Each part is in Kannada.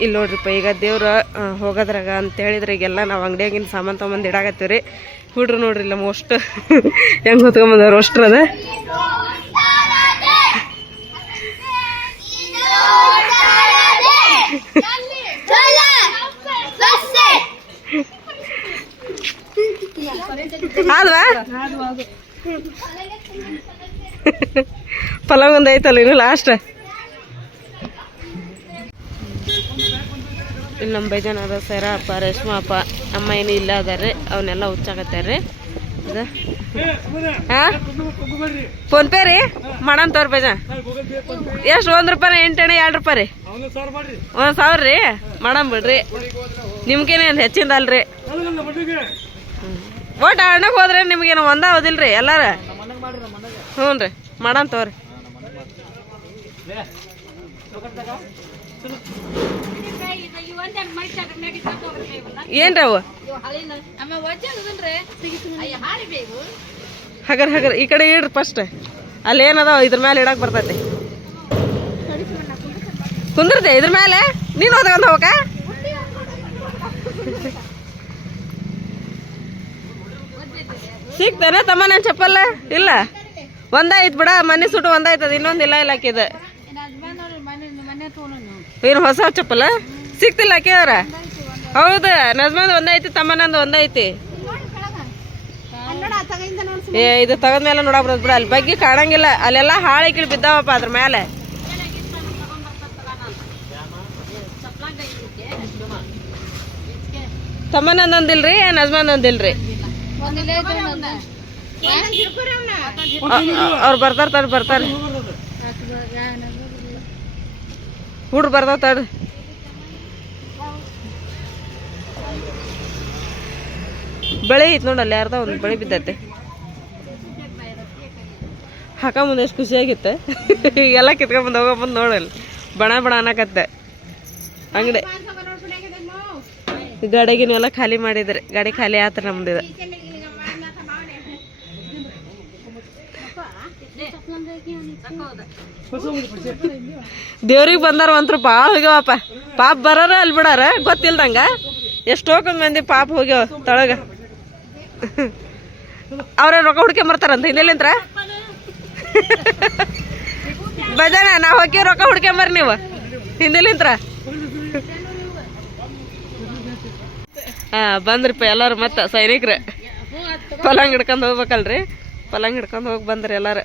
ಇಲ್ಲಿ ನೋಡ್ರಿಪ್ಪ ಈಗ ದೇವ್ರ ಹೋಗೋದ್ರಾಗ ಅಂತ ಹೇಳಿದ್ರೆ ಈಗೆಲ್ಲ ನಾವು ಅಂಗಡಿಯಾಗಿನ ಸಾಮಾನು ತೊಗೊಂಬಂದು ಇಡಾಕತ್ತೀವಿ ರೀ ಹುಡ್ರು ನೋಡ್ರಿ ಇಲ್ಲ ಅಷ್ಟು ಹೆಂಗೆ ಹೊತ್ಕೊಂಬಂದವ್ರು ಅಷ್ಟ್ರ ಅದ. ಆದ್ವಾ? ಪಲಾವ್ ಒಂದು ಐತಲ್ಲ ಇನ್ನು ಲಾಸ್ಟ್ ಇಲ್ಲಿ ನಮ್ಮ ಬೈಜನ ಅದ ಸರ, ಅಪ್ಪ, ರೇಷ್ಮಾ ಅಪ್ಪ, ಅಮ್ಮ ಏನು ಇಲ್ಲ ಅದಾರೆ ಅವನ್ನೆಲ್ಲ ಹುಚ್ಚಾಕತ್ತಾರೆ ಇದು ಹಾ? ಫೋನ್ ಪೇ ರೀ? ಮಾಡೋಣ ತೋರ್ ಬೈಜ ಎಷ್ಟು? ಒಂದು ರೂಪಾಯಿ ಎಂಟೆಣ್ಣೆ ಎರಡು ರೂಪಾಯಿ ರೀ. ಒಂದು ಸಾವಿರ ರೀ? ಮಾಡಣ ಬಿಡ್ರಿ. ನಿಮ್ಗೇನೇನು ಹೆಚ್ಚಿಂದ ಅಲ್ರಿ? ಒಟ್ಟು ಅಣ್ಣಗೆ ಹೋದ್ರೆ ನಿಮ್ಗೇನು ಒಂದ ಹೋದಿಲ್ರಿ ಎಲ್ಲಾರ? ಹ್ಞೂ ರೀ. ಮಾಡೋಣ ತೋರಿ. ಏನ್ರಿ ಅವು ಹಗರ್ ಹಗರ್ ಈ ಕಡೆ ಇಡ್ರಿ ಫಸ್ಟ್ ಅಲ್ಲಿ ಏನದಾವ? ಇದ್ರ ಮೇಲೆ ಇಡಕ್ ಬರ್ತೈತಿ. ಕುಂದ್ರತೆ ಇದ್ರ ಮೇಲೆ ನೀನು ಹೋದ ಹೋಗಕ ಸಿಗ್ತಾನೆ ತಮ್ಮ ನಾನು ಚಪ್ಪಲ್ಲ? ಇಲ್ಲ? ಒಂದಾಯ್ತು ಬಿಡ ಮನೆ ಸುಟ್ಟು ಒಂದಾಯ್ತದ ಇನ್ನೊಂದು ಇಲ್ಲ ಇಲ್ಲ ಹಾಕಿದ. ಏನು ಹೊಸ ಚಪ್ಪಲ ಸಿಗ್ತಿಲ್ಲ ಕೇಳ್ರ ಹೌದು ನಜ್ಮಂದ್ ಒಂದೈತಿ ತಮ್ಮನಂದು ಒಂದೈತಿ. ಏ ಇದು ತಗದ್ಮೇಲೆ ನೋಡಬ್ರದ್ ಬಿಡ ಅಲ್ಲಿ ಬಗ್ಗೆ ಕಾಣಂಗಿಲ್ಲ. ಅಲ್ಲೆಲ್ಲ ಹಾಳೆ ಕಿಳಿ ಬಿದ್ದಾವಪ್ಪ ಅದ್ರ ಮೇಲೆ. ತಮ್ಮನಂದ್ ಒಂದಿಲ್ರಿ ನಜ್ಮಂದ್ ಒಂದಿಲ್ರಿ ಅವ್ರು ಬರ್ತಾರ ತಡ್ರಿ ಬರ್ತಾರ. ಹುಡ್ರು ಬರ್ತಾವ ತಡ್ರಿ ಬೆಳೆ ಐತಿ ನೋಡಲ್ಲ ಯಾರ್ದ ಒಂದು ಬೆಳೆ ಬಿದ್ದೈತೆ. ಹಾಕ ಮುಂದೆ ಎಷ್ಟು ಖುಷಿಯಾಗಿತ್ತೆ ಎಲ್ಲ ಕಿತ್ಕೊಂಬಂದು ಹೋಗಬಂದು ನೋಡಲ್ಲ ಬಣ ಬಣ ಅನ್ನಕತ್ತೆ. ಅಂಗಡಿ. ಗಾಡಿಗಿನ ಎಲ್ಲ ಖಾಲಿ ಮಾಡಿದ್ರಿ ಗಾಡಿ ಖಾಲಿ ಆತ್ರ ನಮ್ದಿದ ದೇವ್ರಿಗೆ ಬಂದಾರ ಒಂತ್ರ ಭಾಳ ಹೋಗ್ಯವಪ್ಪ. ಪಾಪ ಬರೋರ ಅಲ್ಲಿ ಬಿಡಾರ? ಗೊತ್ತಿಲ್ದಂಗ? ಎಷ್ಟೋಕೊಂಡ್ ಮಂದಿ ಪಾಪ ಹೋಗ್ಯಾವ ತಳಗ. ಅವ್ರ ರೊಕ್ಕ ಹುಡ್ಕೊಂಬರ್ತಾರಂತ ಹಿಂದೆಲಿಂತ್ರ ಬಜಾನ ನಾ ಹೋಗಿ ರೊಕ್ಕ ಹುಡ್ಕೊಂಬರ್ರಿ ನೀವು. ಹಿಂದೆಲಿಂತ್ರ ಹಾ ಬಂದ್ರಿಪ್ಪ ಎಲ್ಲಾರು ಮತ್ತ ಸೈನಿಕ್ರ. ಪಲಂಗ್ ಹಿಡ್ಕೊಂಡು ಹೋಗ್ಬೇಕಲ್ರಿ. ಪಲಂಗ್ ಹಿಡ್ಕೊಂಡು ಹೋಗಿ ಬಂದ್ರಿ ಎಲ್ಲಾರು.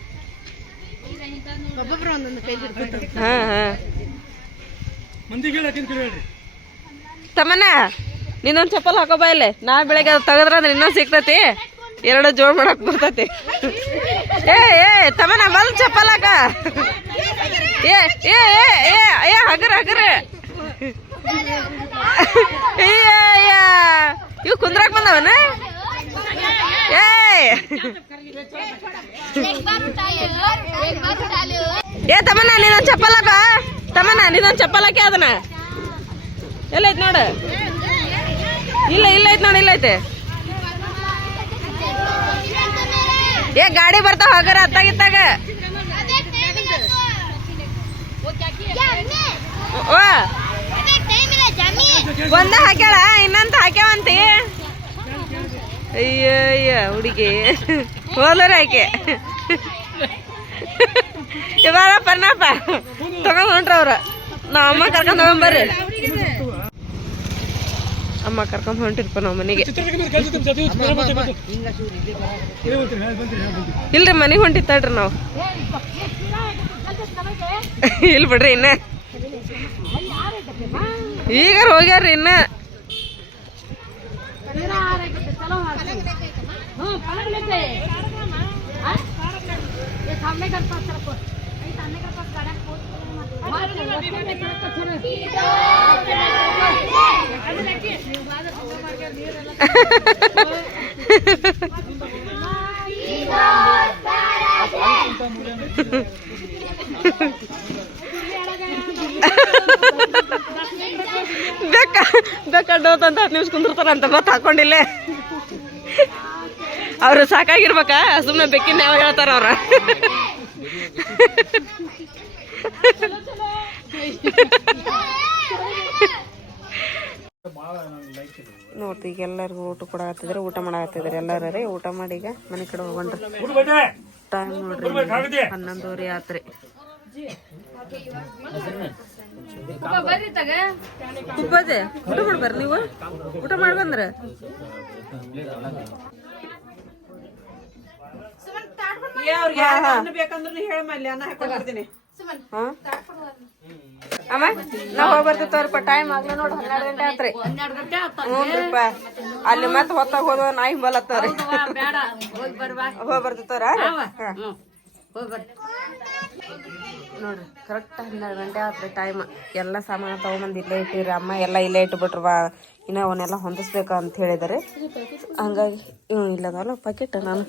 ಹಾ ಹಾ. ತಮ್ಮನ ನಿನ್ನೊಂದು ಚಪ್ಪಲ್ ಹಾಕೋ ಬಾ ಇಲ್ಲಿ. ನಾ ಬೆಳಗ್ಗೆ ಅದು ತೆಗದ್ರ ಅಂದ್ರೆ ಇನ್ನೊಂದು ಸಿಗ್ತತಿ. ಎರಡು ಜೋಡ್ ಮಾಡಕ್ ಬರ್ತತಿ. ಏ ಏ ತಮ್ಮನ ಬಲ್ ಚಪ್ಪಲ್ ಹಾಕ. ಏ ಏ ಏ ಏ ಏ, ಹಗರ್ ಹಗರ್. ಇವು ಕುಂದ್ರಾಕ್ ಬಂದವನ? ಏ. ಏ ತಮ್ಮನ ನೀನೊಂದು ಚಪ್ಪಲ್ ಹಾಕ. ತಮ್ಮನ ನೀನೊಂದು ಚಪ್ಪಲ್ ಹಾಕಿ ಅದನ್ನ? ಎಲ್ಲೈತ್ ನೋಡು? ಇಲ್ಲ ಇಲ್ಲ ಐತೆ ನೋಡಿ, ಇಲ್ಲ ಐತೆ ಏ, ಗಾಡಿ ಬರ್ತಾವ ಹಗರ ಅತ್ತಾಗಿತ್ತಾಗ ಒಂದ ಹಾಕ್ಯಾಳ? ಇನ್ನಂತ ಹಾಕ್ಯಾವಂತಿ? ಅಯ್ಯೋ, ಅಯ್ಯ, ಹುಡುಗಿ. ಹೋಲರ ಆಕೆ ಇವಾಗ ಪರ್ನಪ್ಪ ತಗೊಂಡ್ ಹೊಂಟ್ರ ಅವ್ರ. ನಾ ಅಮ್ಮ ಕರ್ಕೊಂಡ್ ಹೋಗಂಬರ್ರಿ ಅಮ್ಮ ಕರ್ಕೊಂಡ್ ಹೊಂಟಿರ್ಪ ನಾವು ಮನೆಗೆ. ಇಲ್ರಿ, ಮನೆಗೆ ಹೊಂಟಿತ್ತಾಡ್ರಿ ನಾವು. ಇಲ್ ಬಿಡ್ರಿ ಇನ್ನ. ಈಗ ಹೋಗ್ಯಾರ್ರಿ ಇನ್ನ. ಬೆಕ್ಕ ಬೆಕ್ಕ ಅಡ್ಡೋತ್ ಅಂತ ಕುಂದಿರ್ತಾರಂತ ಮತ್ತೆ ಹಾಕೊಂಡಿಲ್ಲ. ಅವ್ರು ಸಾಕಾಗಿರ್ಬೇಕಾ? ಸುಮ್ಮನೆ ಬೆಕ್ಕಿನ ಯಾವ ಹೇಳ್ತಾರ ಅವ್ರ? ನೋಡ್ರಿ ಈಗ ಎಲ್ಲರಿಗೂ ಊಟ ಕೊಡಾಕತ್ತಿದ್ರೆ ಊಟ ಮಾಡಾಕತ್ತಿದ್ರೆ. ಎಲ್ಲಾರ ರೀ ಊಟ ಮಾಡಿ ಈಗ ಮನೆ ಕಡೆ ಹೋಗ್ರಿ ಟೈಮ್ ನೋಡ್ರಿ ಹನ್ನೊಂದುವರೆ ಆತ್ರಿ. ತುಪ್ಪದೆ ಊಟ ಮಾಡ್ಬಾರ ನೀವು? ಊಟ ಮಾಡ್ಬಂದ್ರ ಬೇಕಂದ್ರೆ ಹೇಳಮಲ್ಲಿ ಅನ್ನ ಹಾಕೊಂಡ್ಬರ್ತೀನಿ ಹಾ? ಅಮ್ಮ ನಾವ್ ಹೋಗಿ ಬರ್ತಿತ್ತವ್ರಪ್ಪ ಟೈಮ್ ಆಗ್ಲಿ ನೋಡ್ ಹನ್ನೆರಡು ಗಂಟೆ ಆತ್ರಿ. ಹ್ಞೂನ್ರಿಪ್ಪ ಅಲ್ಲಿ ಮತ್ತೆ ಹೊತ್ತಾಗ ಹೋದ ನಾಯಿ ಬಲತ್ತವ್ರಿ ಹೋಗಿ ಬರ್ತಿತ್ತವ್ರ ನೋಡ್ರಿ ಕರೆಕ್ಟ್ ಹನ್ನೆರಡು ಗಂಟೆ ಆತ್ರಿ ಟೈಮ್ ಎಲ್ಲ ಸಾಮಾನು ತಗೊಂಬಂದು ಇಲ್ಲೇ ಇಟ್ಟಿರಿ ಅಮ್ಮ ಎಲ್ಲ ಇಲ್ಲೇ ಇಟ್ಬಿಟ್ರು ಬಾ. ಇನ್ನ ಅವನ್ನೆಲ್ಲ ಹೊಂದಿಸ್ಬೇಕು ಅಂತ ಹೇಳಿದಾರೆ. ಹಂಗಾಗಿ ಇವ್ ಇಲ್ಲದಲ್ಲ ಪ್ಯಾಕೆಟ್ ನಾನು.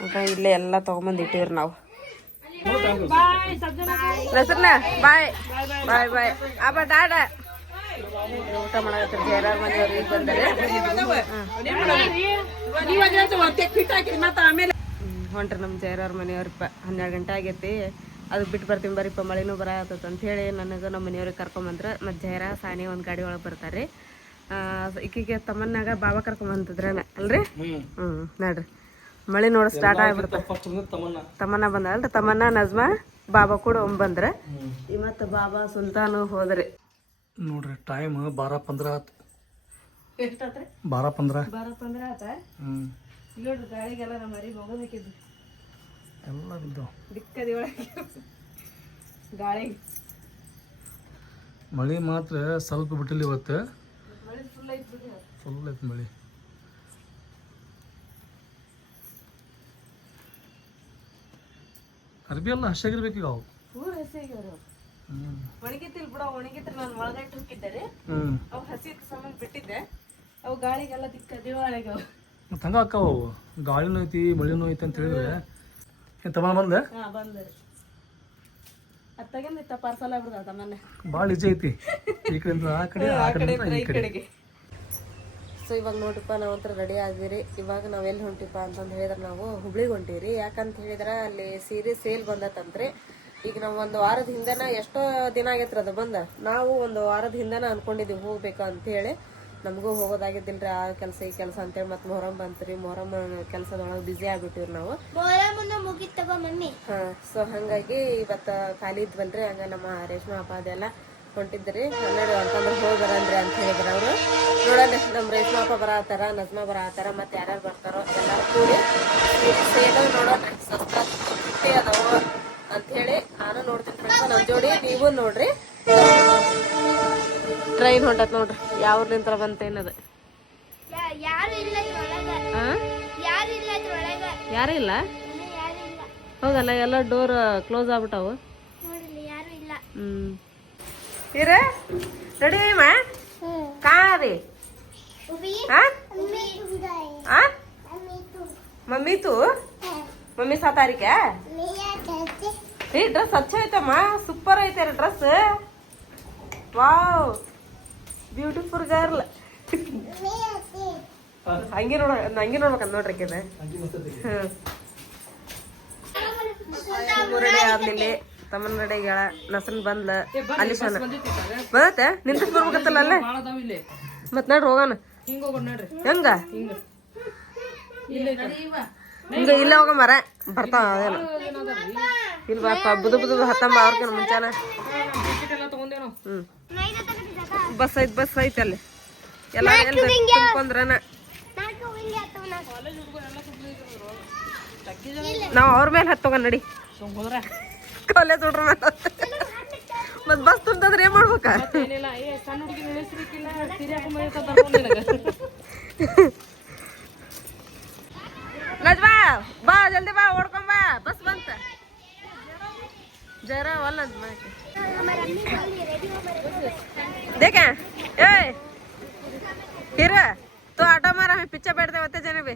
ಹಂಗಾಗಿ ಇಲ್ಲೇ ಎಲ್ಲ ತಗೊಂಬಂದು ಇಟ್ಟಿವ್ರಿ ನಾವು. ನಸರ್ನ ಬಾಯ್. ಬಾಯ್ ಬಾಯ್. ಅಬ್ಬ ದಾಡ ಊಟ ಮಾಡಕತ್ತರ? ಜಯರಾಮ್ ಮನೆಯವ್ರು ಈಗ ಬಂದರೆ? ಹೊಂಟ್ರಿ ನಮ್ಮ ಜಯರಾವ್ರ ಮನೆಯವ್ರಪ್ಪ ಹನ್ನೆರಡು ಗಂಟೆ ಆಗೈತಿ. ಅದು ಬಿಟ್ಟು ಬರ್ತೀನಿ ಬರೀಪ್ಪ ಮಳೆನೂ ಬರ ಅಂತ ಹೇಳಿ ನನಗೆ ನಮ್ಮ ಮನೆಯವ್ರಿಗೆ ಕರ್ಕೊಂಬಂದ್ರೆ. ಮತ್ತು ಜಯರ ಸಾನಿ ಒಂದು ಗಾಡಿ ಒಳಗೆ ಬರ್ತಾರೆ. ಈಕಿಗೆ ತಮ್ಮನ್ನಾಗ ಬಾಬಾ ಕರ್ಕೊಂಬಂತಿದ್ರ ಅಲ್ರಿ? ಹ್ಞೂ ನೋಡ್ರಿ. ಮಳೆ ನೋಡ ಸ್ಟಾರ್ಟ್ ಆಗ್ಬಿಡ್ತ ತಮ್ಮನ್ನ ಬಂದ ಅಲ್ರಿ ತಮ್ಮನ ನಜ್ಮಾ ಬಾಬಾ ಕೂಡ ಒಮ್ಮೆ ಬಂದ್ರೆ. ಈ ಮತ್ತು ಬಾಬಾ ಸುಲ್ತಾನು ಹೋದ್ರಿ. ನೋಡ್ರಿ ಟೈಮ್ ಬಾರ ಪಂದ್ರ ಆತ್. ಎಷ್ಟಾತ್ರಿ? ಬಾರ ಪಂದ್ರ. ಬಾರ ಪಂದ್ರ ಆತ? ನೋಡ್ರಿ ಗಾಳಿಗೆಲ್ಲ ನಮ್ಮ ಮರಿ ಹೋಗೋದು ಹಾಕಿದ್ವಿ ಎಲ್ಲ ಬಿದ್ದಾವ ದಿಕ್ಕದಿ ಒಳಗೆ. ಗಾಳಿ. ಮಳಿ ಮಾತ್ರ ಸ್ವಲ್ಪ ಬಿಟ್ಟಿಲ್ಲ ಇವತ್ತು. ಮಳಿ ಫುಲ್ ಐತ್ ಬಿಡಿ. ಫುಲ್ ಐತಿ ಮಳಿ. ಅರ್ಬಿ ಎಲ್ಲ ಹಸಿಯಾಗಿರ್ಬೇಕು ಈಗ ಅವು ಪೂರ ಹಸಿ ಆಗ್ಯಾವ್ರಿ ಅವು. ಹ್ಮ್ ಒಣಗಿತ್ತಿಲ್ ಬಿಡ ಒಣಗಿತ್ರ ನಾನು ಒಳಗಟ್ಟು ಹಾಕಿದ್ದೆ ಹ್ಮ್. ಅವು ಹಸಿ ಸಂಬಂಧ ಬಿಟ್ಟಿದ್ದೆ. ಅವು ಗಾಳಿಗೆಲ್ಲ ದಿಕ್ಕ ಒಳಗ್ಯಾವ ಮತ್ತೆ ಹಂಗ ಅಕ್ಕಾವ ಅವು. ಗಾಳಿನೂ ಐತಿ ಮಳಿನೂ ಐತಿ ಅಂತ ಹೇಳಿದ್ರೆ. ಏನ್ ತಮ್ಮ ಬಂದೆ ಹಾ ಬಂದ್ರಿ ಅತ್ತಾಗಿಂದ ಪಾರ್ಸಲ್ ಆಗ್ಬಿಡ್ದ ಮೊನ್ನೆ ಭಾಳ ಈಜಿ ಐತಿ. ಈ ಕಡೆ ಆ ಕಡೆ ಆ ಕಡೆಯಿಂದ ಈ ಕಡೆ. ಸೊ ಇವಾಗ ನೋಡ್ರಿಪ್ಪ ನಾವು ಒಂಥರ ರೆಡಿ ಆಗಿರಿ ಇವಾಗ ನಾವು ಎಲ್ಲಿ ಹೊಂಟಿಪ್ಪ ಅಂತಂದು ಹೇಳಿದ್ರೆ ನಾವು ಹುಬ್ಳಿಗೆ ಹೊಂಟೀರಿ. ಯಾಕಂತ ಹೇಳಿದ್ರೆ ಅಲ್ಲಿ ಸೀರೆ ಸೇಲ್ ಬಂದತ್ತಂತ್ರಿ. ಈಗ ನಾವು ಒಂದು ವಾರದ ಹಿಂದೆನ ಎಷ್ಟೋ ದಿನ ಆಗೈತ್ರಿ ಅದು ಬಂದ. ನಾವು ಒಂದು ವಾರದ ಹಿಂದೆನ ಅನ್ಕೊಂಡಿದ್ವಿ ಹೋಗ್ಬೇಕು ಅಂತ ಹೇಳಿ ನಮಗೂ ಹೋಗೋದಾಗಿದ್ದಿಲ್ರಿ ಆ ಕೆಲಸ ಈ ಕೆಲಸ ಅಂತೇಳಿ. ಮತ್ತೆ ಮೊಹರಂ ಬಂತ್ರಿ. ಮೊಹರಂ ಕೆಲಸದೊಳಗೆ ಬ್ಯುಸಿ ಆಗ್ಬಿಟ್ಟಿವ್ರಿ ನಾವು. ಹಾಂ ಸೊ ಹಂಗಾಗಿ ಇವತ್ತು ಖಾಲಿ ಇದ್ವಲ್ರಿ. ಹಂಗ ನಮ್ಮ ರೇಷ್ಮೆ ಹಬ್ಬ ಅದೆಲ್ಲ ಹೊಂಟಿದ್ರಿ ಹನ್ನೆರಡು ಅಂತಂದ್ರೆ ಹೋಗಿ ಬರಂದ್ರಿ ಅಂತ ಹೇಳಿದ್ರು ಅವರು. ನೋಡೋಣ ನಮ್ಮ ರೇಷ್ಮಾ ಅಪ್ಪ ಬರತ್ತಾರ ನಜ್ಮಾ ಬರತ್ತಾರ ಮತ್ತೆ ಯಾರ್ಯಾರು ಬರ್ತಾರೋ ಎಲ್ಲಾರು ಕೂಡಿ ಸೇಲ್ ನೋಡೋಣ. ಸಸ್ತಾ ಅದಾವ ಅಂತ ಹೇಳಿ ನಾನು ನೋಡ್ತೀನಿ ಫ್ರೆಂಡ್ಸ್ ನಮ್ಮ ಜೋಡಿ ನೀವು ನೋಡ್ರಿ. ಟ್ರೈನ್ ಹೊಂಟತ್ ನೋಡ್ರಿ ಯಾವ ನಿಂತ್ರ ಬಂತೇನದ ಯಾರು ಇಲ್ಲ ಹೌದಲ್ಲ ಎಲ್ಲ ಡೋರ್ ಕ್ಲೋಸ್ ಆಗ್ಬಿಟ್ಟವು. ನೋಡಿಲ್ಲ ಯಾರು ಇಲ್ಲ. ಹ್ಮ್. ఇరే రెడీ అయ్యమా కాది మమ్మీ తూ మమ్మీ సతారికా ఈ డ్రెస్ వచ్చాయితమ్మా సూపర్ అయితే డ్రెస్ వావ్ ಬ್ಯೂಟಿಫುಲ್ ಗರ್ಲ್ ಹಂಗೆ ನೋಡ ಹಂಗೆ ನೋಡ್ಬೇಕಂತ ನೋಡ್ರಿ ಹ್ಮ್ ಮೂರನೇ ಆದ್ಮೇಲೆ ತಮ್ಮನ ರೆಡಿ ಆಗ್ಯಾಳ ನಸನ್ ಬಂದ್ಲ ಅಲ್ಲಿ ಸಣ್ಣ ಬಂದತ್ತೆ ನಿಂತ ಬರ್ಬೇಕತ್ತಲ್ಲ ಅಲ್ಲೇ? ಮತ್ ನಡ್ರಿ ಹೋಗೋಣ. ಹೆಂಗ ಹಿಂಗ? ಇಲ್ಲ ಹೋಗ ಮರ ಬರ್ತಾವ ಅದೇನು. ಇಲ್ಲ. ಬಾಪ ಬುದು ಬುದು ಹತ್ತಂಬ ಅವ್ರಿಗೆ ಮುಂಚಾನ? ಹ್ಮ್. ಬಸ್ ಐತ್ ಬಸ್ ಐತೆ ಅಲ್ಲಿ. ಎಲ್ಲ ತುಂಬ್ಕೊಂಡ್ರನ. ನಾವ್ ಅವ್ರ ಮೇಲೆ ಹತ್ತೋಗ ನಡಿ. ಕಾಲೇಜ್ ಹುಡ್ರ ಮೇಲೆ ಮತ್ ಬಸ್ ತುಂಬ್ತಂದ್ರೆ ಏನ್ ಮಾಡ್ಬೇಕ ನಜ್ಮಾ ಬಾ ಜಲ್ದಿ ಬಾ ಓಡ್ಕೊಂಡ್ ಬಾ ಬಸ್ ಬಂತ ಜರ ವಲ್ಲ ನಜ್ಮಾ ಆಕೆ. हमारे अम्मी बोल रही रेडी हो हमारे देखे ए हीरा तो ऑटो मारा हमें पीछे बैठते होते जने भी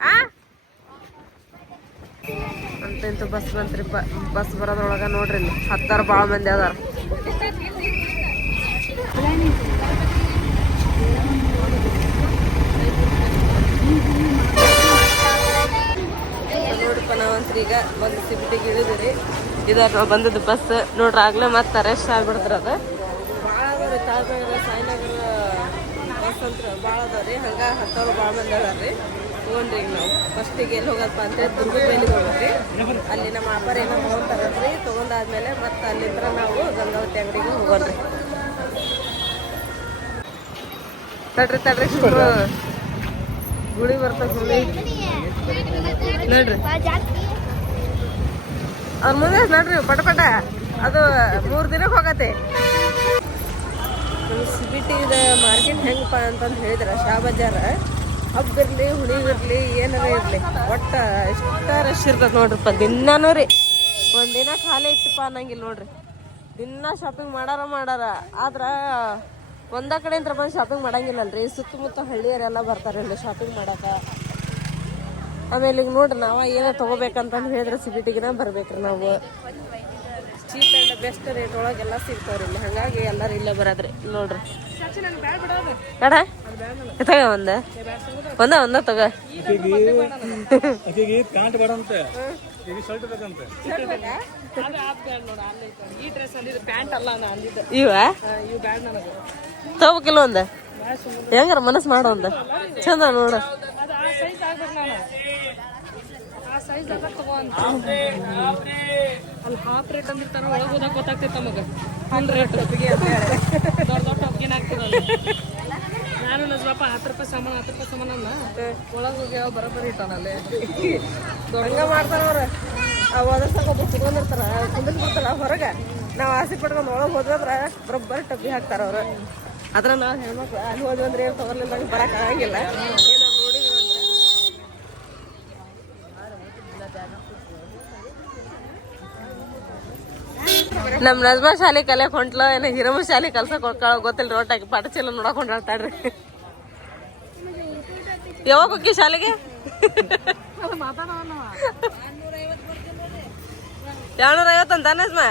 ಆ ಇಂತ ಬಸ್ ಬಂತ್ರಿ ಬಸ್ ಬರೋದ್ರೊಳಗ ನೋಡ್ರಿ ಇಲ್ಲಿ. ಹತ್ತಾರ ಭಾಳ ಮಂದಿ ಅದಾರ. ನೋಡ್ರಿಪ್ಪ ನಾವಂತ್ರಿ ಈಗ ಬಂದು ಸಿಬಿಟಿಗೆ ಇಳಿದ್ರಿ ಇದಾರ ನಾವು ಬಸ್ ನೋಡ್ರಿ ಆಗ್ಲೇ ಮತ್ತೆ ರೆಸ್ಟ್ ಆಗ್ಬಿಡ್ತಾರ ಅದ. ಭಾಳ ತಾಜನಗರ ಸಾಯಿನಗರ ಬಸ್ ಅಂತ ಭಾಳ ಅದಾವ ರೀ. ಹಂಗೆ ಹತ್ತವ್ರು ಭಾಳ ಮಂದಿ ಅದಾರ ರೀ. ತೊಗೊಂಡ್ರಿ ನಾವು ಫಸ್ಟಿಗೆ ಎಲ್ಲಿ ಹೋಗಪ್ಪ ಅಂದರೆ ದುರ್ಗದ ಮೇಲೆ ಹೋಗ್ರಿ ಅಲ್ಲಿ ನಮ್ಮ ಅಪ್ಪಾರ ಏನೋ ತೊಗೊಂತಾರಲ್ರಿ ತೊಗೊಂಡಾದ್ಮೇಲೆ ಮತ್ತೆ ಅಲ್ಲಿಂದ ನಾವು ಗಂಗಾವತಿ ಅಂಗಡಿಗೆ ಹೋಗೋಣ್ರಿ ತಡ್ರಿ ತಡ್ರಿ ಗುಳಿ ಬರ್ತಾ ಗುಳಿ. ನೋಡ್ರಿ. ಅವ್ರ ಮುಂದೆ ನೋಡ್ರಿ ಪಟ ಪಟ. ಅದು ಮೂರು ದಿನಕ್ಕೆ ಹೋಗತ್ತೆ. ಸಿಬಿಟಿ ಸಿಬಿಟಿದ ಮಾರ್ಕೆಟ್ ಹೆಂಗಪ್ಪ ಅಂತಂದು ಹೇಳಿದ್ರೆ ಶಾ ಬಜಾರ. ಹಬ್ಬ ಇರ್ಲಿ ಹುಳಿಗಿರ್ಲಿ ಏನಾರ ಇರ್ಲಿ. ಒಟ್ಟ ಇಷ್ಟ ರಶ್ ಇರ್ತದ ನೋಡ್ರಿಪ್ಪ, ದಿನಾನು ರೀ. ಒಂದಿನ ಖಾಲಿ ಇತ್ತಪ್ಪ ಅನ್ನಂಗಿಲ್ಲ ನೋಡ್ರಿ. ದಿನ ಶಾಪಿಂಗ್ ಮಾಡಾರ ಮಾಡಾರ. ಆದ್ರ ಒಂದ ಕಡೆಯಿಂದ ಬಂದು ಶಾಪಿಂಗ್ ಮಾಡಂಗಿಲ್ಲಲ್ರಿ. ಸುತ್ತಮುತ್ತ ಹಳ್ಳಿಯರೆಲ್ಲ ಬರ್ತಾರೆ ಇಲ್ಲಿ ಶಾಪಿಂಗ್ ಮಾಡಾಕ. ಆಮೇಲೆ ಈಗ ನೋಡ್ರಿ ನಾವ ಏನೋ ತಗೋಬೇಕಂತಂದು ಹೇಳಿದ್ರೆ ಸಿಬಿಟಿಗಿನ ಬರ್ಬೇಕ್ರಿ ನಾವು. ಚೀಪ್ ಆ್ಯಂಡ್ ಬೆಸ್ಟ್ ರೇಟ್ ಒಳಗೆಲ್ಲ ಸಿಗ್ತಾವ್ರಿ ಇಲ್ಲಿ. ಹಾಗಾಗಿ ಎಲ್ಲರೂ ಇಲ್ಲೇ ಬರೋದ್ರಿ. ನೋಡ್ರಿ. ಬೇಡ. ತಗ ಒಂದ. ಒಂದ ಒಂದ ತಗ. ಇವ? ತಗೋಬೇಕಿಲ್ಲ ಒಂದ? ಹೆಂಗಾರ ಮನಸ್ ಮಾಡೋ ಒಂದ. ಚಂದ ನೋಡ. ಅಲ್ಲಿ ಹಾಫ್ ರೇಟ್ ಅಂದಿರ್ತಾರ ಒಳಗೆ ಹೋದಾಗ ಗೊತ್ತಾಗ್ತೈತೆ ನಮಗೆ. ಫುಲ್ ರೇಟ್ ದೊಡ್ಡ ದೊಡ್ಡ ಅಪ್ಗಿನ ಆಗ್ತದಲ್ಲ ನಾನು ನಜ್ರಪ್ಪ ಹತ್ತು ರೂಪಾಯಿ ಸಾಮಾನು ಹತ್ತು ರೂಪಾಯಿ ಸಾಮಾನು ಅನ್ನ. ಒಳಗೆ ಹೋಗಿ ಯಾವ ಬರೋಬ್ಬರಿ ಇಟ್ಟಾನಲ್ಲಿ ದೊಡ್ಡ ಮಾಡ್ತಾರ ಅವ್ರ. ಒದರ್ಸಾಕ ಒಬ್ಬ ಕುತ್ಕೊಂಡಿರ್ತಾರ. ಕುಂದಿಸ್ ಬಿಡ್ತಾರ ಹೊರಗ. ನಾವ್ ಆಸೆ ಪಡ್ಕೊಂಡು ಒಳಗ್ ಹೋದ್ರ ಬರೋಬ್ಬರಿ ಟಬ್ಬಿ ಹಾಕ್ತಾರ ಅವ್ರ. ಅದ್ರ ನಾವ್ ಹೆಣ್ಮಕ್ಳು ಅಲ್ಲಿ ಹೋದ್ವಿ ಅಂದ್ರೆ ಏನ್ ತಗೊರ್ಲಿಲ್ಲ ಬರಕ್ ಆಗಂಗಿಲ್ಲ ಏನೋ ನೋಡಿದ್ವಿ ಅಂದ್ರೆ ನಮ್ ನಜ್ಮಾ ಶಾಲೆ ಕಲಿಯಕ್ ಹೊಂಟ್ಲ ಏನ ಹಿರಮ ಶಾಲೆ ಕಲ್ಸಕ್ ಹೋಗ್ತಾಳ ಗೊತ್ತಿಲ್ಲ ಒಟ್ಟಾಗಿ ಪಾಠ ಚೀಲ ನೋಡಕ್ ಹೊಂಟಾಳ್ತಾಳ್ರಿ ಯಾವಾಗ ಹೋಗಿ ಶಾಲೆಗೆ? ಏಳ್ನೂರ ಐವತ್ತಂತ ನಜ್ಮ?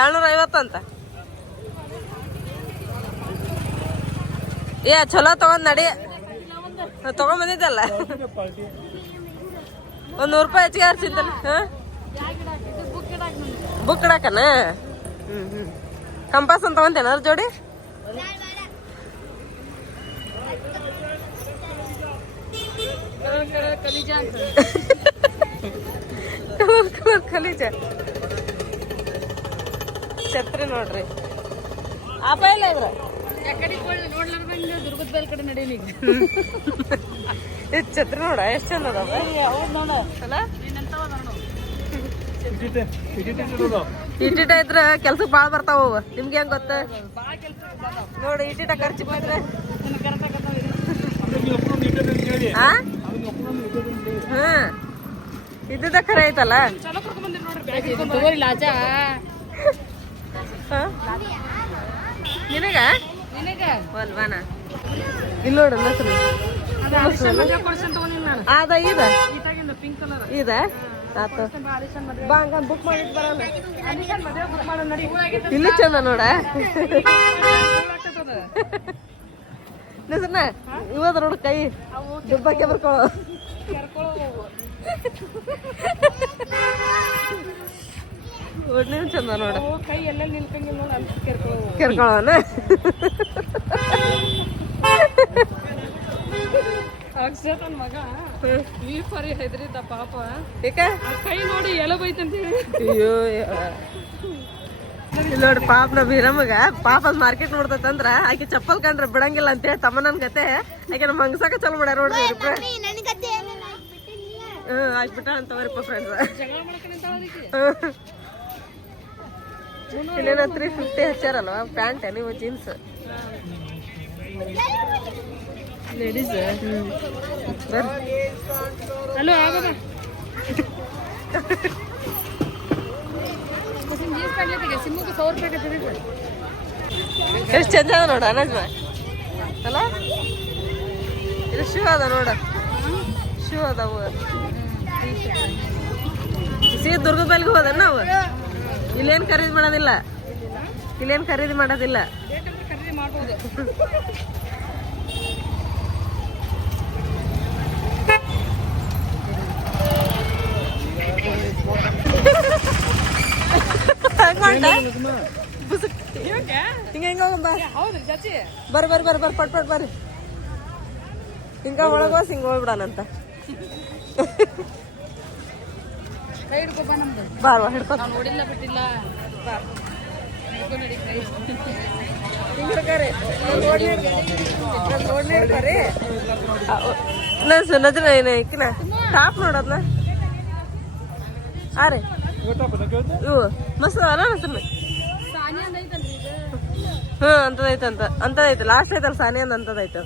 ಏಳ್ನೂರ ಐವತ್ತಂತ ಏ ಚಲೋ ತಗೊಂಡ್ ನಡಿ. ತಗೊಂಡ್ ಬಂದಿದ್ದಲ್ಲ? ಒಂದ್ ನೂರು ರೂಪಾಯಿ ಹೆಚ್ಚಿಗೆ ಹರ್ಸಿದ್ದಲ್ಲ ಹಾ? ಬುಕ್ ಇಡಾಕನ? ಹ್ಮ್ ಹ್ಮ್ ಕಂಪಾಸ್ ಅಂತ ಒಂದೇನಾರ ಜೋಡಿ? ಕಲರ್ ಕಲರ್ ಕಲೀಜ. ಛತ್ರಿ ನೋಡ್ರಿ. ಆಪ ಇಲ್ಲ ಇದ್ರ ದುರ್ಗದ ಬೇಲ್ ಕಡೆ ನಡೀನಿ ಛತ್ರಿ ನೋಡ ಎಷ್ಟು ಚಂದ ಹೌದು ನೋಡ. ಅಲ್ಲ? ಇಟ್ಟಿಟ ಇದ್ರ ಕೆಲ್ಸಕ್ ಬಾಳ್ ಬರ್ತಾವ. ನಿಮ್ಗೆ ಹೆಂಗ್ ಗೊತ್ತ? ನೋಡಿ ಇಟ್ಟಿಟ ಖರ್ಚು ಬಂದ್ರೆ. ಹ್ಮ್ ಇದ್ದಿದ್ದ ಖರೆ ಐತಲ್ಲ? ಹಾ? ನಿನಗ? ಇಲ್ಲಿ ನೋಡು ಅದ ಇದ? ಈತಾಗಿಂದ ಪಿಂಕ್ ಕಲರ್ ಇದ? ಆತು. ಬಾ ಹಂಗ ಬುಕ್ ಮಾಡಿದ್ ಮಾಡೋ ಇಲ್ಲಿ ಚಂದ ನೋಡ. ನಿಜನ ಇವತ್ತು ನೋಡು ಕೈ. ದುಬ್ಬಕ್ಕೆ ಬರ್ಕೊಳ್ಳೋ ಒಡ್ನೇ ಚಂದ ನೋಡ. ಕೈ ಎಲ್ಲ ನಿಲ್ಕಂಗಿಲ್ಲ ನೋಡಿ ಕೆರ್ಕೊಳ್ಳೋಣ ಅಕ್ಷತ್ ನನ್ ಮಗ ಈ ಪರಿ ಹೆದರಿದ್ದ ಪಾಪ. ಯಾಕ ಆ ಕೈ ನೋಡಿ ಎಲ್ಲ ಬೈತಂತ. ಹೇಳಿ ಅಯ್ಯೋ ಇಲ್ಲಿ ನೋಡಿ ಪಾಪ ನಮ್ಮ ಹಿರಮ್ಮಗ ಪಾಪ ಅದ್ ಮಾರ್ಕೆಟ್ ನೋಡ್ತಂದ್ರ ಆಕೆ ಚಪ್ಪಲ್ ಕಂಡ್ರೆ ಬಿಡಂಗಿಲ್ಲ ಅಂತ ಅಂತೇಳಿ ತಮ್ಮನನ್ ಗತೆ. ಆಕೆ ನಮ್ಮ ಮಂಗಸಾಕ ಚಲೋ ಮಾಡ್ಯಾರ ನೋಡ್ರಿ ಹ್ಮ್ ಆಗ್ಬಿಟ್ಟ ಅಂತವ್ರಿಪ್ಪ ಫ್ರೆಂಡ್ಸ್ ಇಲ್ಲೇನೋ ತ್ರೀ ಫಿಫ್ಟಿ ಹಚ್ಚಾರಲ್ವಾ ಪ್ಯಾಂಟ್ ನೀವು ಜೀನ್ಸ್ ಲೇಡೀಸ್ ಹಲೋ ಆಗೋದ ಎಷ್ಟು ಚಂದ ಅದ ನೋಡ ಅನಜ್ಮ ಅಲ್ಲ ಇದು ಶೂ ಅದ ನೋಡ. ಶೂ ಅದಾವು ಸೀದ ದುರ್ಗದ ಬಲ್ಗೆ ಹೋದ ನಾವು? ಇಲ್ಲೇನ್ ಖರೀದಿ ಮಾಡೋದಿಲ್ಲ. ಇಲ್ಲೇನ್ ಖರೀದಿ ಮಾಡೋದಿಲ್ಲ. ಬೇಕಂದ್ರೆ ಹಿಂಗೆ ಹಂಗ್ ಹೋಗಂಬ ಬರ್ರಿ ಬರ್ರಿ ಬರ್ರಿ ಬರ್ರಿ ಪಟ್ ಪಟ್ ಬರ್ರಿ ಹಿಂಗ ಒಳಗೋಸ್ ಹಿಂಗ ಹೋಗ್ಬಿಡಣಂತ ಬಾರ್ ಹಿಡ್ಕೊ ನೋಡಿಲ್ಲ ಬಿಟ್ಟಿಲ್ಲ ನಾ ಸುನದ್ರ ಏನ ಇಕ್ಕಿನ ಟಾಪ್ ನೋಡೋದ್ನ ಆ ರೀ ಇವು ಮಸ್ತ್ ಅಂತದೈತೆ ಅಂತ ಅಂತದೈತೆ. ಲಾಸ್ಟ್ ಐತಲ್ಲ ಸಾನಿ ಅಂದ ಅಂತದೈತೆ.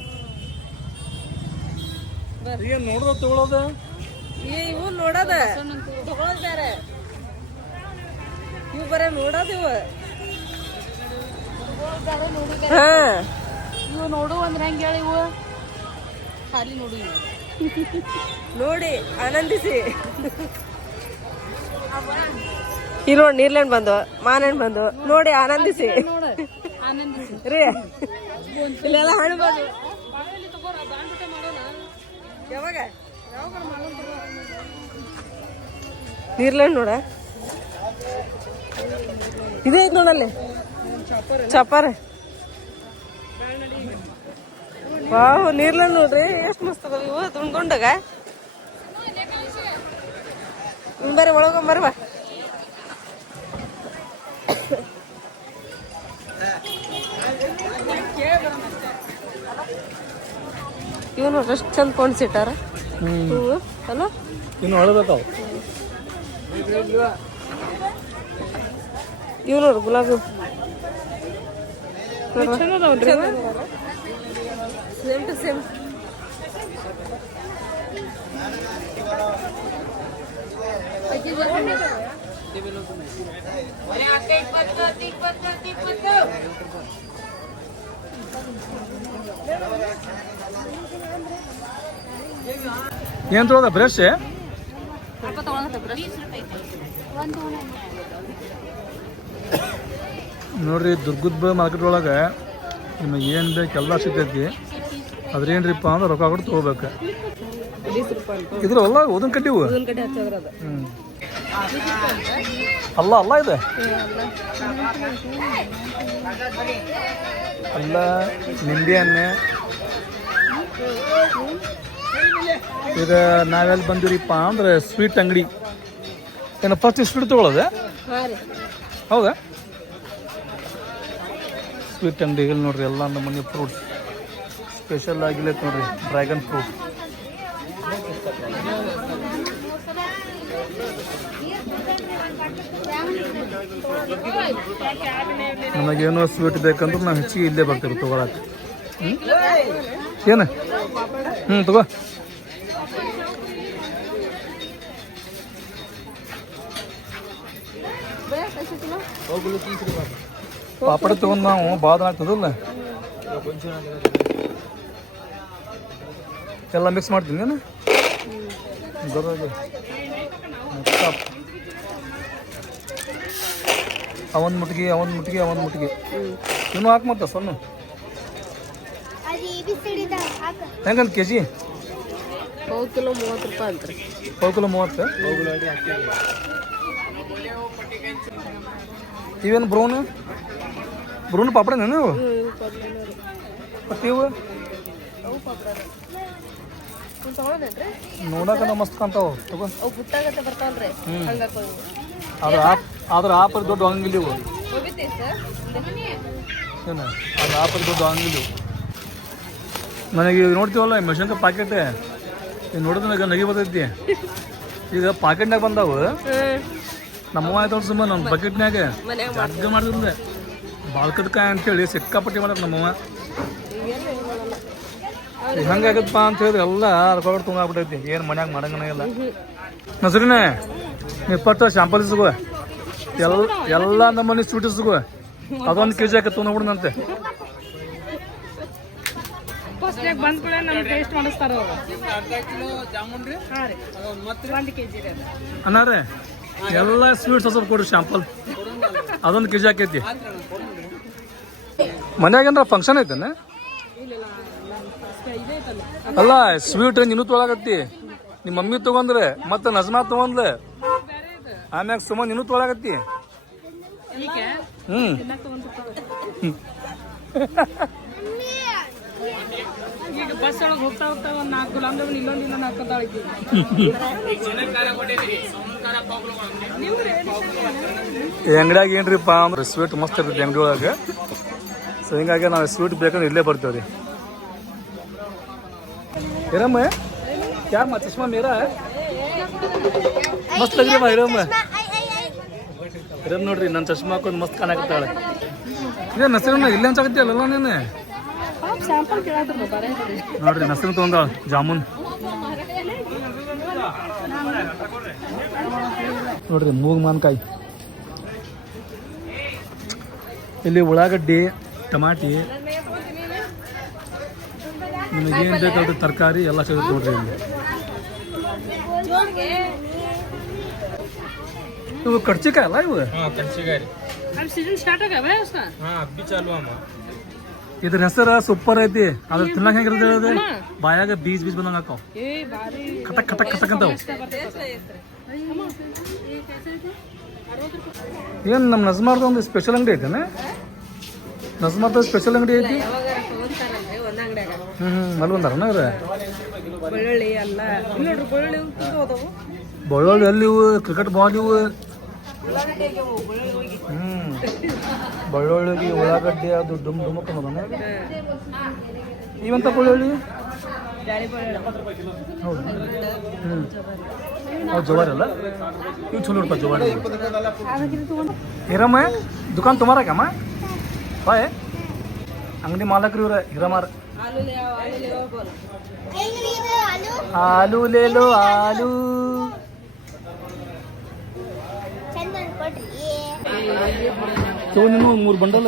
ಏನ್ ನೋಡೋದು ತಗೊಳೋದು? ಇವು ನೋಡೋದ. ತಗೊಳೋದ್ ಬೇರೆ ಇವು ಬರೇ ನೋಡೋದು ಇವು. ಹಾ. ಇವು ನೋಡು ಅಂದ್ರೆ ಹೆಂಗ್ ಹೇಳಿ ಇವು? ಖಾಲಿ ನೋಡು ನೋಡಿ ಆನಂದಿಸಿ. ಇಲ್ಲಿ ನೋಡಿ ನೀರ್ಲೆಂಡ್ ಬಂದು ಮಾನೆಂಡ್ ಬಂದು, ನೋಡಿ ಆನಂದಿಸಿ. ರೀ. ನೋಡ. ಇದೇ ಐತ್ ನೋಡಲ್ಲಿ ಚಪ್ಪರ್. ವಾವ್ ನೀರ್ಲೆಂಡ್ ನೋಡ್ರಿ, ಎಷ್ಟು ಮಸ್ತ್ ಅದಾವ ಬರ್ರಿ ಒಳಗೊಂಬರ್ರಿ ಬಾ ಇವನು ಎಷ್ಟು ಚಂದ ಕೊಂಡ್ಸಿಟ್ಟಾರ? ಹೂವು ಅಲ್ಲ? ಇನ್ನು ಹೊಳಬೇಕಾವು ಇವ್ ನೋಡ್ರಿ ಗುಲಾಬಿ. ಸೇಮ್ ಟು ಸೇಮ್ ಏನ್ ತಗೋದ ಬ್ರಷ್ ನೋಡ್ರಿ ದುರ್ಗದ ಮಾರ್ಕೆಟ್ ಒಳಗ ನಿಮಗೆ ಏನ್ ಬೇಕು ಎಲ್ಲ ಸಿಗ್ತೈತಿ. ಅದ್ರೇನ್ರಿಪ್ಪ ಅಂದ್ರೆ ರೊಕ್ಕ ಕೊಟ್ಟು ತೊಗೋಬೇಕು. ಇದ್ರ ಅಲ್ಲ ಉದನ್ ಕಡ್ಡಿ ಹೂವು? ಅಲ್ಲ ಅಲ್ಲ ಇದೆ? ಅಲ್ಲ ನಿಂಬೆ ಹಣ್ಣೆ. ಈಗ ನಾವೆಲ್ಲಿ ಬಂದಿರಿಪ್ಪ ಅಂದ್ರೆ ಸ್ವೀಟ್ ಅಂಗಡಿ. ಏನು ಫಸ್ಟ್ ಸ್ವೀಟ್ ತಗೊಳ್ಳೋದೆ ಹೌದಾ? ಸ್ವೀಟ್ ಅಂಗಡಿ ಇಲ್ಲಿ ನೋಡ್ರಿ ಎಲ್ಲ ನಮ್ಮನೆ ಫ್ರೂಟ್ಸ್ ಸ್ಪೆಷಲ್ ಆಗಿಲ್ಲ ನೋಡ್ರಿ ಡ್ರ್ಯಾಗನ್ ಫ್ರೂಟ್ ನಮಗೇನೋ ಸ್ವೀಟ್ ಬೇಕಂದ್ರೆ ನಾನು ಹೆಚ್ಚಿಗೆ ಇಲ್ಲೇ ಬರ್ತೀವಿ ತಗೊಳಕ್ಕೆ. ಹ್ಞೂ ಏನು? ಹ್ಞೂ ತಗೋ. ಪಾಪಡ ತಗೊಂಡು ನಾವು ಭಾಳ ಆಗ್ತದಲ್ಲ ಎಲ್ಲ ಮಿಕ್ಸ್ ಮಾಡ್ತೀನಿ ನಾನು ಅವನ್ ಮುಟ್ಗಿ ಅವನ್ ಮುಟ್ಗಿ ಅವನ್ ಮುಟ್ಗಿ. ಇನ್ನೂ ಹಾಕ್ ಮತ್ತೆ ಸೊನ್ನು. ಅದು ಹೆಂಗಂತ ಕೆ ಜಿ ಹೌದು ಕಿಲೋ ಮೂವತ್ತು ರೂಪಾಯಿ ಪಾವು ಕಿಲೋ ಮೂವತ್ತು? ಇವೇನು ಬ್ರೌನ್ ಬ್ರೌನ್ ಪಾಪಡ ನೀವು? ಮತ್ತೆ ಇವು? ನೋಡಕ ಮಸ್ತ್ ಕಾಣ್ತಾವ ತಗೋ. ಅವು ಬರ್ತಾವಲ್ರಿ. ಆಪ್ ಅದ್ರ ಆಪರ್ ದೊಡ್ಡ ಹಂಗಿಲ್ಲ ಇವು. ಏನು? ಅದ್ರ ಆಪರ್ ದೊಡ್ಡ ಹಂಗಿಲ್ಲ ಇವು. ನನಗೆ ಈಗ ನೋಡ್ತೀವಲ್ಲ ಮೆಷನ್ಕ ಪಾಕೆಟ್ ಈಗ ನೋಡಿದ್ರೆ ನನಗೆ ನಗಿ ಬರ್ತೈತಿ. ಈಗ ಪಾಕೆಟ್ನಾಗ ಬಂದಾವ. ನಮ್ಮವ್ವ ಆಯ್ತು ಸುಮ್ಮ ನಮ್ಮ ಬಕೆಟ್ನಾಗ ಅಡ್ಗೆ ಜಗ್ಗ ಮಾಡಿದ್ರೆ ಬಾಳ್ಕಟ್ಕಾಯಿ ಅಂತೇಳಿ ಸಿಕ್ಕಾಪಟ್ಟಿ ಮಾಡಕ್ ನಮ್ಮವ್ವ ಹಂಗಾಗತ್ತಪ್ಪ ಅಂತ ಹೇಳಿದ್ರೆ ಎಲ್ಲ ಅರ್ಕೊಳ್ ತುಂಗಾಗ್ಬಿಟ್ಟೈತಿ ಏನು ಮನ್ಯಾಗ ಮಾಡಂಗನ ಇಲ್ಲ. ನಸರಿನೇ ಇಪ್ಪತ್ತು ಶಾಂಪಲ್ ಸಿಗೋ. ಎಲ್ಲ ಎಲ್ಲ ನಮ್ಮನೆ ಸ್ವೀಟ್ ಸಿಗೋ ಅದೊಂದು ಕೆ ಜಿ ಹಾಕಿ ತೊಗೊಂಡ್ಬಿಡಂತೆ ಫಸ್ಟ್ನಾಗ ಬಂದ ಕೂಡ ನಮ್ಗೆ ಟೇಸ್ಟ್ ಮಾಡಿಸ್ತಾರ ಅವ್ರು. ಹಾಂ ರೀ. ಒಂದು ಕೆ ಜಿ ರೀ ಅದು. ಅನ್ನಾರೆ ಎಲ್ಲ ಸ್ವೀಟ್ಸ್ ಸ್ವಲ್ಪ ಕೊಡ್ರಿ ಶಾಂಪಲ್ ಅದೊಂದು ಕೆ ಜಿ ಹಾಕೈತಿ ಮನ್ಯಾಗೇನ್ರ ಫಂಕ್ಷನ್ ಐತೇನೆ? ಅಲ್ಲ ಸ್ವೀಟ್ ನೀನು ತೊಳಗತ್ತಿ ನಿಮ್ಮ ಮಮ್ಮಿ ತಗೊಂಡ್ರೆ ಮತ್ತೆ ನಜ್ಮಾ ತಗೊಂಡ್ಲೆ. ಆಮ್ಯಾಗ ಸುಮ್ಮ ನೀನು ತೊಗೊಳಕತ್ತಿ ಈಗ ಹ್ಞೂ ತಿನ್ನಕ್ ತಗೊಂತಿರ್ತಾವ ಈಗ ಬಸ್ ಒಳಗೆ ಹೋಗ್ತಾ ಹೋಗ್ತಾ ಒಂದು ನಾಲ್ಕು ಗುಲಾಬ್ ಜಾಮೂನ್ ಇಲ್ಲೊಂದು ಇನ್ನೊಂದು ಹಾಕೊಂತಾಳ ಈಕಿ. ಈ ಅಂಗಡಿಯಾಗ ಏನ್ರಿಪ್ಪ ಅಂದ್ರೆ ಸ್ವೀಟ್ ಮಸ್ತ್ ಇರ್ತೈತಿ ಅಂಗಡಿ ಒಳಗೆ. ಸೊ ಹಿಂಗಾಗಿ ನಾವು ಸ್ವೀಟ್ ಬೇಕಂದ್ರೆ ಇಲ್ಲೇ ಬರ್ತೀವಿ ರೀ. ಏನಮ್ಮ ಕ್ಯಾ ಮಾ ಚಶ್ಮಾ ಮೇರಾ? ಮಸ್ತ್ ಲಗ್ರಿ ಮಾ ಹಿರಮ್ಮ. ಹಿರಮ್ ನೋಡ್ರಿ ನನ್ನ ಚಶ್ಮಾ ಹಾಕೊಂಡು ಮಸ್ತ್ ಕಾಣಕತ್ತಾಳೆ. ಇದೇ ನಸರನ್ನ ಇಲ್ಲೇ ಅನ್ಸಾಕತ್ತಿಯಲ್ಲ ನೀನು? ಪಾಪ ಸ್ಯಾಂಪಲ್ ಕೇಳಾತ್ರ ಬರೇ ನೋಡ್ರಿ ನಸರನ್ ತಗೊಂಡಾಳ ಜಾಮೂನ್. ನೋಡ್ರಿ ಮೂಗ್ ಮಾನ್ಕಾಯಿ ಇಲ್ಲಿ ಉಳ್ಳಾಗಡ್ಡಿ ಟಮಾಟಿ. ನಿಮಗೇನು ಬೇಕಾದ್ರೂ ತರಕಾರಿ ಎಲ್ಲ ಸಿಗುತ್ತೆ ನೋಡ್ರಿ ಇಲ್ಲಿ. ಇವು ಕಡ್ಚಿಕಾಯಿ ಅಲ್ಲ ಇವು? ಅಲ್ಲಿ ಸೀಸನ್ ಸ್ಟಾರ್ಟ್ ಆಗವೆ ಅಷ್ಟ? ಇದ್ರ ಹೆಸರ ಸೂಪರ್ ಐತಿ. ಅದ್ರ ತಿನ್ನಕ್ ಹೆಂಗಿರುತ್ತೆ ಹೇಳೋದು ಬಾಯಾಗ ಬೀಜ ಬೀಜ ಬಂದಂಗ ಹಾಕಾವ್ ಏ ಬಾರಿ. ಕಟಕ್ ಕಟಕ್ ಕಟಕ್ ಅಂತಾವ್. ಏನ್ ನಮ್ಮ ನಜ್ಮಾರ್ದ ಒಂದು ಸ್ಪೆಷಲ್ ಅಂಗಡಿ ಐತೇನೆ? ನಜ್ಮಾರ್ದ ಸ್ಪೆಷಲ್ ಅಂಗಡಿ ಐತಿ? ಹ್ಮ್ ಹ್ಮ್ ಅಲ್ಲಿ ಬಂದಾರನ ಅವ್ರ? ಬೆಳ್ಳುಳ್ಳಿ ಎಲ್ಲ ಬೆಳ್ಳುಳ್ಳಿ ಅಲ್ಲಿ ಇವು ಕ್ರಿಕೆಟ್ ಬಾಲ್ ಇವು? ಹ್ಮ್. ಬಳ್ಳೊಳ್ಳಿಗೆ ಉಳ್ಳಾಗಡ್ಡಿ ಅದು ಡುಮ್ ಡುಮಕ್ ಅನ್ನೋದನ ಇವಂತ ಬಳ್ಳೊಳ್ಳಿ? ಹೌದು. ಹ್ಮ್. ಹೌದು ಜವಾರಿ ಅಲ್ಲ? ಇವು ಚಲೋ ಇರ್ತಾವ ಜವಾರಿ ಹಿರಮ್ಮ ದುಕಾನ್ ತುಮಾರಕಮ್ಮ ಬಾಯ್ ಅಂಗಡಿ ಮಾಲಕ್ರು ಇವ್ರ ಹಿರಮಾರ್. ಆಲೂ? ಲೇಲೋ ಆಲೂ ಚಂದನ್ ಕೊಡ್ರಿ ತಗೋ ನೀನು ಒಂದು ಮೂರು ಬಂಡಲ್.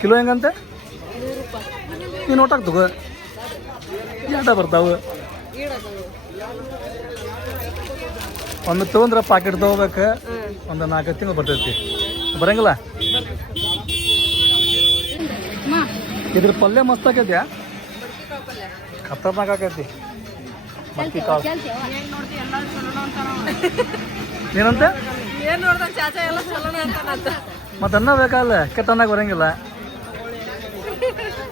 ಕಿಲೋ ಹೆಂಗಂತ? ನೀನು ಒಟ್ಟಾಗ ತಗೋ. ಎರಡ ಬರ್ತಾವ. ಒಂದು ತೊಗೊಂಡ್ರೆ ಪಾಕೆಟ್ ತಗೋಬೇಕು. ಒಂದು ನಾಲ್ಕು ತಿಂಗಳು ಬರ್ತೈತಿ. ಬರಂಗಿಲ್ಲ? ಇದ್ರ ಪಲ್ಯ ಮಸ್ತ್ ಆಕೈತ್ಯಾ? ಖತರ್ನಾಕ್ ಆಕೈತಿ. ಕಾಳು. ಏನಂತ? ಮತ್ತೆ ಅನ್ನ ಬೇಕಲ್ಲ ಕೆಟ್ಟ ಅನ್ನಕ್ಕೆ ಬರಂಗಿಲ್ಲ.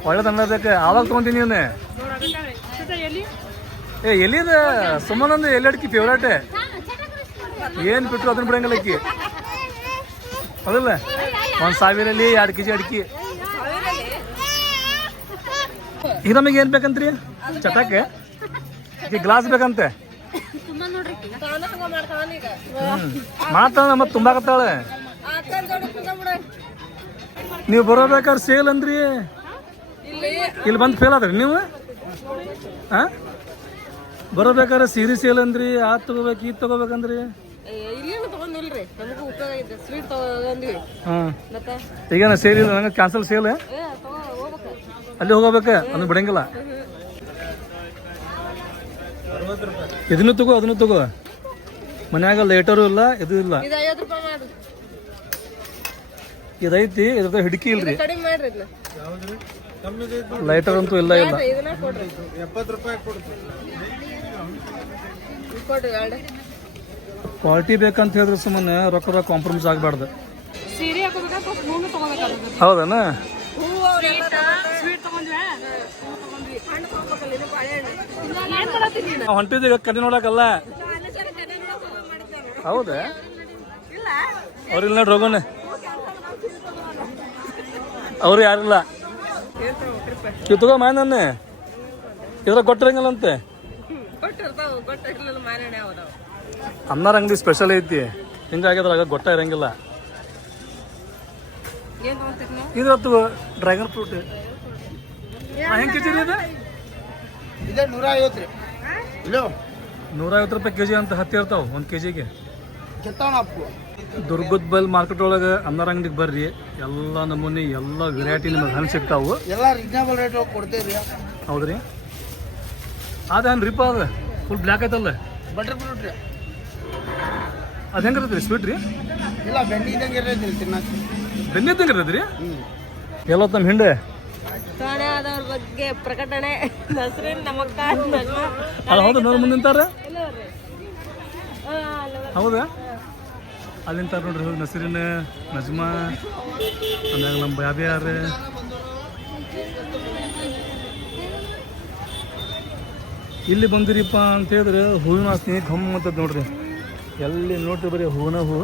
ಒಳ್ಳೇದು ಅನ್ನ ಬೇಕು. ಆವಾಗ ತೊಗೊಂತೀನಿ ಏ ಎಲ್ಲಿದ ಸುಮ್ಮನೊಂದು ಎಲ್ಲಿ ಅಡ್ಕಿ ಫೇವ್ರೇಟ್ ಏನು ಬಿಟ್ಟರು ಅದನ್ನ ಬಿಡಂಗಿಲ್ಲ ಅಕ್ಕಿ ಅದಲ್ಲ ಒಂದು ಸಾವಿರಲ್ಲಿ ಎರಡು ಕೆ ಜಿ ಅಡಿಕೆ. ಈಗ ನಮಗೆ ಏನು ಬೇಕಂತ್ರಿ? ಚಟಕ್ಕೆ ಈ ಗ್ಲಾಸ್ ಬೇಕಂತೆ? ಮಾತಾಡ ಮತ್ತೆ ತುಂಬಾಕತ್ತಾಳೆ. ನೀವು ಬರೋಬೇಕಾದ್ರೆ ಸೇಲ್ ಅಂದ್ರಿ. ಇಲ್ಲಿ ಬಂದು ಫೇಲ್ ಆದ್ರಿ ನೀವು? ಬರೋಬೇಕಾದ್ರೆ ಸೀರೆ ಸೇಲ್ ಅಂದ್ರಿ, ಆ ತಗೋಬೇಕು ಇದು ತಗೋಬೇಕಂದ್ರಿ? ಈಗ ಸೇಲ್ ಇಲ್ಲ ನಂಗೆ ಕ್ಯಾನ್ಸಲ್ ಸೇಲ್ ಅಲ್ಲಿ ಹೋಗಬೇಕ? ಅದನ್ನ ಬಿಡಂಗಿಲ್ಲ. ಇದನ್ನು ತಗೋ ಅದನ್ನು ತಗೋ. ಮನ್ಯಾಗ ಲೈಟರು ಇಲ್ಲ ಇದು ಇಲ್ಲ. ಇದೈತಿ ಇದ್ರ ಹಿಡಿಕಿ ಇಲ್ರಿ. ಕಡಿಮೆ ಮಾಡ್ರಿ ಇದನ್ನ. ಲೈಟರ್ ಅಂತೂ ಇಲ್ಲ ಇಲ್ಲ. ಕ್ವಾಲಿಟಿ ಬೇಕಂತ ಹೇಳಿದ್ರೆ ಸುಮ್ಮನೆ ರೊಕ್ಕ ರೊಕ್ಕ ಕಾಂಪ್ರಮೈಸ್ ಆಗಬಾರ್ದು. ಹೌದನ? ಹೊಂಟಿದ್ದೀವಿ ಕಡೆ ನೋಡಕ್ಕಲ್ಲ ಹೌದಾ? ಅವ್ರಿಲ್ಲ ನೋಡ್ರಿ ಹೋಗೋಣ. ಅವ್ರು ಯಾರಿಲ್ಲ? ಇವ್ ತಗೋ ಮಾ ನನ್ನ. ಇದ್ರ ಕೊಟ್ಟಿರಂಗಿಲ್ಲಂತೆ. ಅನ್ನಾರ ಅಂಗಡಿ ಸ್ಪೆಷಲ್ ಐತಿ. ಹಿಂಗಾಗ್ಯದ್ರಾಗ ಗೊಟ್ಟ ಇರಂಗಿಲ್ಲ. ಇದ್ರ ಡ್ರ್ಯಾಗನ್ ಫ್ರೂಟ್ ಹೆಂಗೆ ಕಿಚಿರಿ ಇದೆ ನೂರ ಐವತ್ತು ರೀ. ಇಲ್ಲೋ? ನೂರೈವತ್ತು ರೂಪಾಯಿ ಕೆಜಿ ಅಂತ ಹತ್ತಿ ಇರ್ತಾವೆ ಒಂದು ಕೆತ್ತಾಣ ಅಪ್ಪು. ದುರ್ಗದ ಬಲ್ ಮಾರ್ಕೆಟ್ ಒಳಗೆ ಅನ್ನಾರ ಅಂಗಡಿಗೆ ಬರ್ರಿ ಎಲ್ಲ ನಮೂನಿ ಎಲ್ಲ ವೆರೈಟಿ ನಿಮಗೆ ಹಣ್ಣು ಸಿಗ್ತಾವು. ಎಲ್ಲ ರೀಸನಬಲ್ ರೇಟ್ ಕೊಡ್ತೇವೆ ರೀ. ಹೌದ್ರಿ? ಅದೇನು ರೀಪ ಅದ? ಫುಲ್ ಬ್ಲ್ಯಾಕ್ ಐತಲ್ಲ? ಬಟರ್ ಫ್ರೂಟ್ ರೀ. ಅದು ಹೆಂಗಿರ್ತೈತಿ ಸ್ವೀಟ್ ರೀ? ಇಲ್ಲ ಬೆಣ್ಣೆ ಇದ್ದಂಗೆ ಇರ್ತೈತಿ ರೀ ತಿನ್ನಕ್ಕೆ ಇದ್ದಂಗೆ ಇರ್ತೈತಿ ರೀ ಎಲ್ಲ ನಮ್ಮ ಹಿಂಡೆ? ಕಾಣೆ ಆದವ್ರ ಬಗ್ಗೆ ಪ್ರಕಟಣೆ. ನಸ್ರಿನ್ ನಮಕ್ಕ ಅದು ಹೌದು ನೋಡಿ ಮುಂದೆ ನಿಂತಾರ ಹೌದಾ? ಅಲ್ಲಿಂದ ನೋಡ್ರಿ ಹೋಗಿ ನಸರಿನ ನಜ್ಮಾ ಆಮ್ಯಾಗ ನಮ್ಮ ಬ್ಯಾಬ್ಯಾರ ಇಲ್ಲಿ ಬಂದಿರಿಪ್ಪ ಅಂತ ಹೇಳಿದ್ರೆ ಹೂವಿನ ಸ್ನೇಹಿತ ಘಮ್ ಅಂತದ್ ನೋಡ್ರಿ. ಎಲ್ಲಿ ನೋಡ್ರಿ ಬರೀ ಹೂವಿನ ಹೂ.